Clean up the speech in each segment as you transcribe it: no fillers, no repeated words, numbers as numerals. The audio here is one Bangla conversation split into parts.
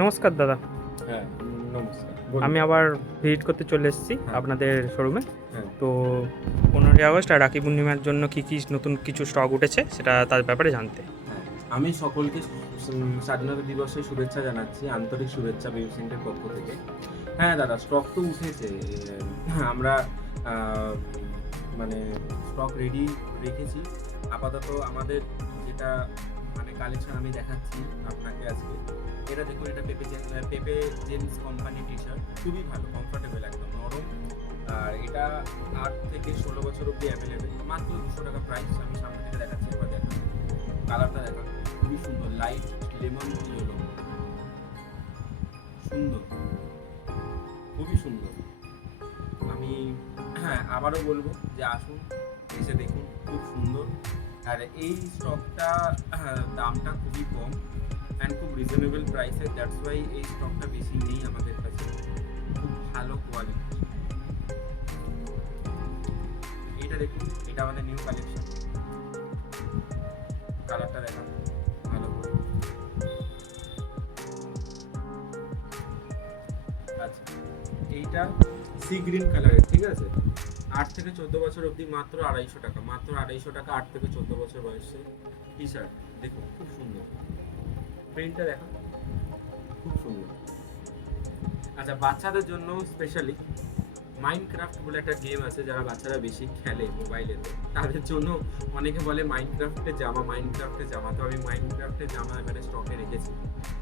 নমস্কার দাদা। হ্যাঁ, নমস্কার। বলুন। আমি আবার ভিজিট করতে চলে এসেছি হ্যাঁ, আপনাদের শোরুমে। হ্যাঁ, তো 15ই আগস্ট আর রাখি পূর্ণিমার জন্য কী কী নতুন কিছু স্টক উঠেছে সেটা তার ব্যাপারে জানতে। হ্যাঁ। আমি সকলকে স্বাধীনতা দিবসের শুভেচ্ছা জানাচ্ছি। আন্তরিক শুভেচ্ছা বিউসিন্টের পক্ষ থেকে। হ্যাঁ, দাদা স্টক তো উঠেছে। আমরা আ মানে স্টক রেডি রেখেছি। আপাতত আমাদের যেটা মানে কালেকশন আমি দেখাচ্ছি আপনাকে আজকে। এটা দেখুন, এটা পেপে জেমস কোম্পানি টি-শার্ট। খুবই ভালো, কমফোর্টেবল একদম নরম। আর এটা ৮ থেকে ১৬ বছর অব্দি অ্যাভেলেবেল। মাত্র ৳২০০ প্রাইস। আমি সামনে থেকে দেখাচ্ছি, একবার দেখান। কালারটা দেখান। খুবই সুন্দর, লাইট লেমন ইয়েলো। সুন্দর, খুবই সুন্দর। আমি হ্যাঁ, আবারও বলব যে আসুন, এসে দেখুন, খুব সুন্দর। আর এই স্টকটা দামটা খুবই কম অ্যান্ড খুব রিজনেবল প্রাইসে। দ্যাটস ওয়াই এই স্টকটা বেশি নেই আমাদের কাছে। খুব ভালো কোয়ালিটি। এইটা দেখুন, এটা আমাদের নিউ কালেকশন। কালারটা দেখান ভালো করে। আচ্ছা, এইটা সি গ্রিন কালারের, ঠিক আছে? ৮ থেকে ১৪ বছর অবধি মাত্র ৳২৫০। মাত্র ৳২৫০ ৮ থেকে ১৪ বছর বয়সে টি-শার্ট। দেখুন খুব সুন্দর। প্রিন্টটা দেখুন, খুব সুন্দর। আচ্ছা, বাচ্চাদের জন্য স্পেশালি মাইনক্রাফট বলে একটা গেম আছে, যারা বাচ্চারা বেশি খেলে মোবাইলেতে, তাদের জন্য অনেকে বলে মাইনক্রাফটের জামা, মাইনক্রাফটের জামা। তো আমি মাইনক্রাফটের জামা এবারে স্টকে রেখেছি।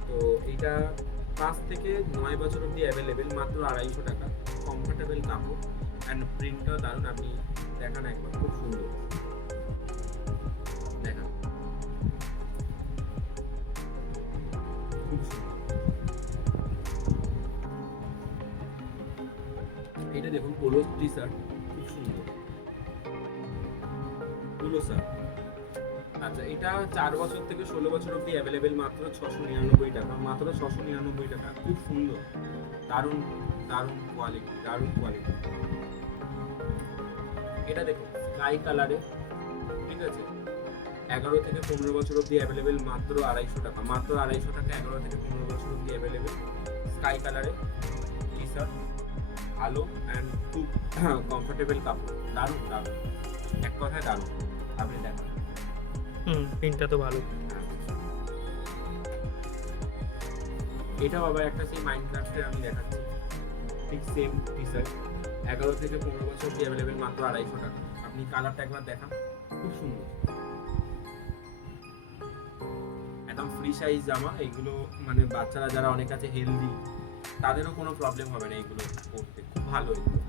তো এইটা ৫ থেকে ৯ বছর অবধি অ্যাভেলেবেল। মাত্র ৳২৫০। কমফোর্টেবল কাপড় অ্যান্ড প্রিন্টটাও দারুণ। আপনি দেখান একবার, খুব সুন্দর। দেখান, খুব সুন্দর। এটা দেখুন, পোলো টি শার্ট, খুব সুন্দর। Polo shirt. আচ্ছা, এটা ৪ বছর থেকে ১৬ বছর অবধি অ্যাভেলেবেল। মাত্র ৳৬৯৯। মাত্র ৳৬৯৯। খুব সুন্দর, দারুণ, দারুণ কোয়ালিটি, দারুণ কোয়ালিটি। এটা দেখুন, স্কাই কালারে, ঠিক আছে? ১১ থেকে ১৫ বছর অবধি অ্যাভেলেবেল। মাত্র ৳২৫০। মাত্র ৳২৫০। ১১ থেকে ১৫ বছর অবধি অ্যাভেলেবেল। স্কাই কালারে টি শার্ট, ভালো অ্যান্ড খুব কমফোর্টেবল কাপড়। দারুণ, দারুণ, এক কথায় দারুণ। আপনি দেখান। প্রিন্টটা তো ভালো। হ্যাঁ। এটাও আবার একটা সেই মাইনক্রাফটের আমি দেখাচ্ছি, ঠিক সেম টি শার্ট। ১১ থেকে ১৫ বছর অবধি অ্যাভেলেবেল। মাত্র ৳২৫০। আপনি কালারটা একবার দেখান, খুব সুন্দর। একদম ফ্রি সাইজ জামা এইগুলো। মানে বাচ্চারা যারা অনেক আছে হেলদি, তাদেরও কোনো প্রবলেম হবে না এইগুলো পরতে। খুব ভালো এগুলো।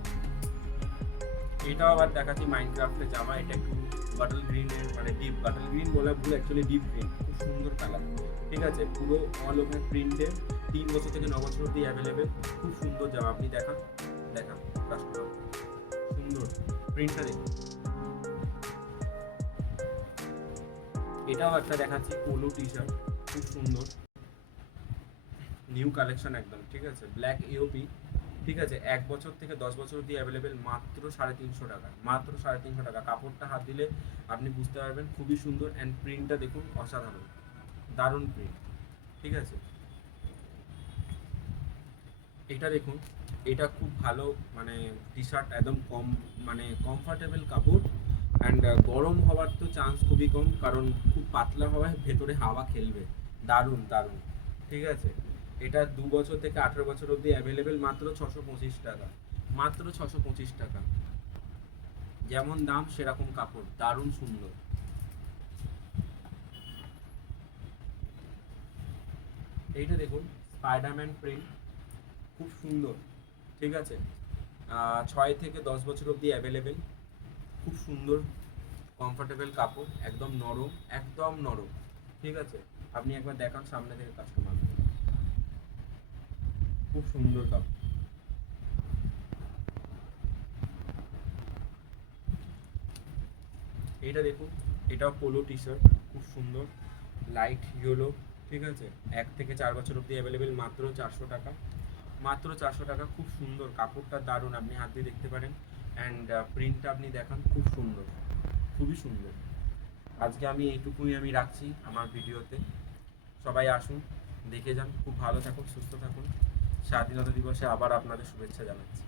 এটাও আবার দেখাচ্ছি মাইনক্রাফটের জামা। এটা একটু বাটল গ্রিনের, মানে ডিপ বাটল গ্রিন বলা ভুল, অ্যাকচুয়ালি ডিপ গ্রিন। খুব সুন্দর কালার, ঠিক আছে? পুরো অল ওভার প্রিন্টের। ৩ বছর থেকে ৯ বছর অবধি অ্যাভেলেবেল। খুব সুন্দর জামা। আপনি দেখান, দেখান কাস্টমার। সুন্দর প্রিন্টটা দেখুন। এটাও একটা দেখাচ্ছি, পোলো টি শার্ট, খুব সুন্দর। নিউ কালেকশন একদম, ঠিক আছে? ব্ল্যাক ইওপি, ঠিক আছে? ১ বছর থেকে ১০ বছর অবধি অ্যাভেলেবেল। মাত্র ৳৩৫০। মাত্র ৳৩৫০। কাপড়টা হাত দিলে আপনি বুঝতে পারবেন, খুবই সুন্দর। অ্যান্ড প্রিন্টটা দেখুন, অসাধারণ, দারুণ প্রিন্ট, ঠিক আছে? এটা দেখুন, এটা খুব ভালো, মানে টি শার্ট একদম কম, মানে কমফোর্টেবল কাপড়। অ্যান্ড গরম হওয়ার তো চান্স খুবই কম, কারণ খুব পাতলা হওয়ায় ভেতরে হাওয়া খেলবে। দারুণ, দারুণ, ঠিক আছে? এটা ২ বছর থেকে ১৮ বছর অবধি অ্যাভেলেবেল। মাত্র ৳৬২৫। মাত্র ৳৬২৫। যেমন দাম সেরকম কাপড়, দারুণ সুন্দর। এইটা দেখুন, স্পাইডারম্যান প্রিন্ট, খুব সুন্দর, ঠিক আছে? ৬ থেকে ১০ বছর অবধি অ্যাভেলেবেল। খুব সুন্দর, কমফোর্টেবল কাপড়, একদম নরম, একদম নরম, ঠিক আছে? আপনি একবার দেখান সামনে থেকে কাস্টমার। খুব সুন্দর কাপড়। এইটা দেখুন, এটাও পোলো টি শার্ট, খুব সুন্দর, লাইট ইয়েলো, ঠিক আছে? ১ থেকে ৪ বছর অবধি অ্যাভেলেবেল। মাত্র ৳৪০০। মাত্র ৳৪০০। খুব সুন্দর কাপড়টা, দারুণ। আপনি হাত দিয়ে দেখতে পারেন। অ্যান্ড প্রিন্টটা আপনি দেখান, খুব সুন্দর, খুবই সুন্দর। আজকে আমি এইটুকুই আমি রাখছি আমার ভিডিওতে। সবাই আসুন, দেখে যান। খুব ভালো থাকুন, সুস্থ থাকুন। স্বাধীনতা দিবসে আবার আপনাদের শুভেচ্ছা জানাচ্ছি।